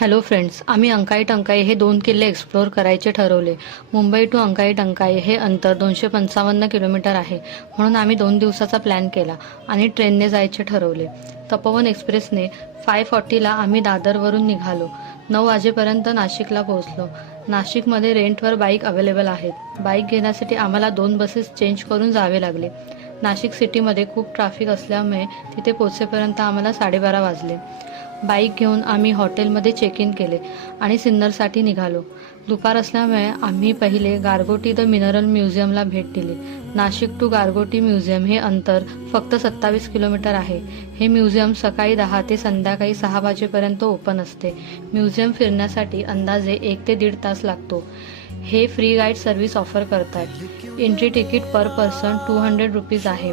Hello friends, आम्ही अंकाई टंकाई हे 2 किल्ले एक्सप्लोअर करायचे ठरवले. मुंबई टू अंकाई टंकाई हे अंतर 255 किलोमीटर आहे. म्हणून आम्ही 2 दिवसाचा प्लॅन केला आणि ट्रेनने जायचे ठरवले. तपोवन एक्सप्रेसने 5:40ला आम्ही दादरवरून निघालो. 9 वाजेपर्यंत नाशिकला पोहोचलो. नाशिकमध्ये रेंटवर बाईक अवेलेबल आहेत. बाईक घेण्यासाठी आम्हाला 2 बसेस चेंज करून जावे लागले. नाशिक सिटीमध्ये खूप ट्रॅफिक असल्यामुळे तिथे पोहोचेपर्यंत आम्हाला 12:30 वाजले. बाईक घेऊन आम्ही हॉटेलमध्ये चेक इन केले आणि सिन्नरसाठी निघालो. दुपार असल्यामुळे आम्ही पहिले गारगोटी द मिनरल म्युझियमला भेट दिली. नाशिक टू गारगोटी म्युझियम हे अंतर फक्त 27 किलोमीटर आहे. हे म्युझियम सकाळी 10 ते संध्याकाळी 6 वाजेपर्यंत ओपन असते. म्युझियम फिरण्यासाठी अंदाजे 1 ते 1.5 तास लागतो. हे फ्री गाईड सर्व्हिस ऑफर करतात. एंट्री तिकीट पर पर्सन 200 रुपीज आहे.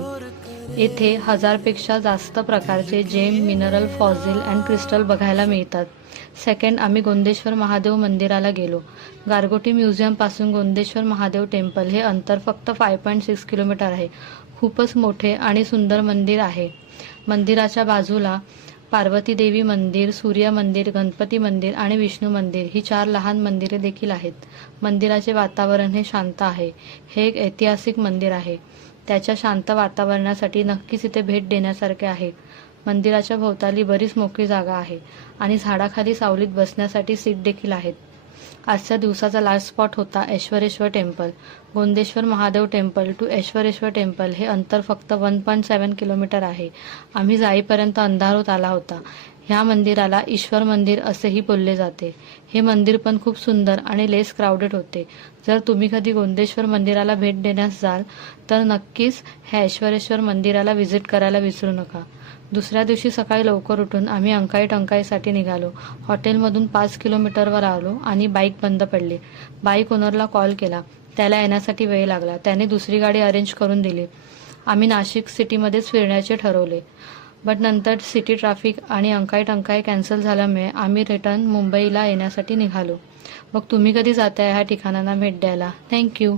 येथे 1000पेक्षा जास्त प्रकारचे जेम, मिनरल, फॉसिल अँड क्रिस्टल बघायला मिळतात. सेकंड, आम्ही गोंदेश्वर महादेव मंदिराला गेलो. गारगोटी म्युझियमपासून गोंदेश्वर महादेव टेम्पल हे अंतर फक्त 5.6 किलोमीटर आहे. खूपच मोठे आणि सुंदर मंदिर आहे. मंदिराच्या बाजूला पार्वती देवी मंदिर, सूर्य मंदिर, गणपती मंदिर आणि विष्णू मंदिर ही 4 लहान मंदिरे देखील आहेत. मंदिराचे वातावरण हे शांत आहे. हे एक ऐतिहासिक मंदिर आहे. त्याच्या शांत वातावरणासाठी नक्कीच इथे भेट देण्यासारखे आहे. मंदिराच्या भोवताली बरीच मोकळी जागा आहे आणि झाडाखाली सावलीत बसण्यासाठी सीट देखील आहेत. आजच्या दिवसाचा लास्ट स्पॉट होता Aishwareshwar temple. Gondeshwar Mahadev temple to Aishwareshwar temple हे अंतर फक्त 1.7 किलोमीटर आहे. आम्ही जाईपर्यंत अंधार होत आला होता. ह्या मंदिराला ईश्वर मंदिर असेही बोलले जाते. हे मंदिर पण खूप सुंदर आणि लेस क्राऊडेड होते. जर तुम्ही कधी गोंदेश्वर मंदिराला भेट देण्यास जाल तर नक्कीच ह्या ऐश्वरेश्वर मंदिराला व्हिजिट करायला विसरू नका. दुसऱ्या दिवशी सकाळी लवकर उठून आम्ही अंकाई टंकाईसाठी निघालो. हॉटेलमधून 5 किलोमीटरवर आलो आणि बाईक बंद पडली. बाईक ओनरला कॉल केला. त्याला येण्यासाठी वेळ लागला. त्याने दुसरी गाडी अरेंज करून दिली. आम्ही नाशिक सिटीमध्येच फिरण्याचे ठरवले. बट नंतर सिटी ट्रॅफिक आणि अंकाई टंकाई कॅन्सल झाल्यामुळे आम्ही रिटर्न मुंबईला येण्यासाठी निघालो. मग तुम्ही कधी जाताय ह्या ठिकाणांना भेट द्यायला? थँक्यू.